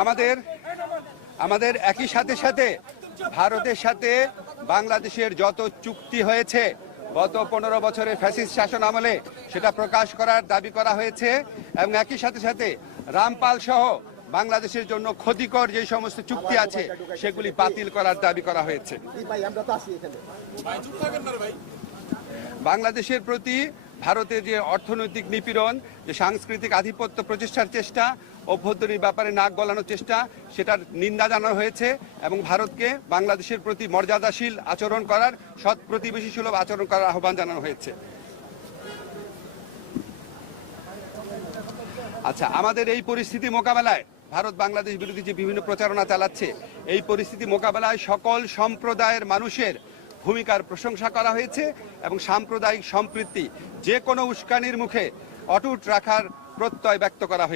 আমাদের আমাদের একই সাথে সাথে ভারতের সাথে বাংলাদেশের যত চুক্তি হয়েছে গত 15 বছরের ফ্যাসিস্ট শাসন আমলে সেটা প্রকাশ করার দাবি করা হয়েছে এবং একই সাথে সাথে রামপাল সহ বাংলাদেশের জন্য ক্ষতিকর যে সমস্ত চুক্তি আছে সেগুলি বাতিল করার দাবি করা হয়েছে। বাংলাদেশের প্রতি ভারতের যে অর্থনৈতিক নিপীড়ন, যে সাংস্কৃতিক আধিপত্য প্রতিষ্ঠার চেষ্টা, অভ্যন্তরীণ ব্যাপারে নাক গলানোর চেষ্টা, সেটার নিন্দা জানানো হয়েছে এবং ভারতকে বাংলাদেশের প্রতি মর্যাদাশীল আচরণ করার, সৎ প্রতিবেশী সুলভ আচরণ করার আহ্বান জানানো হয়েছে। আচ্ছা, আমাদের এই পরিস্থিতি মোকাবেলায় ভারত বাংলাদেশ বিরোধী যে বিভিন্ন প্রচারণা চালাচ্ছে, এই পরিস্থিতি মোকাবেলায় সকল সম্প্রদায়ের মানুষের ভূমিকার প্রশংসা করা হয়েছে এবং সাম্প্রদায়িক সম্প্রীতি যে কোনো উস্কানির মুখে অটুট রাখার প্রত্যয় ব্যক্ত করা হয়েছে।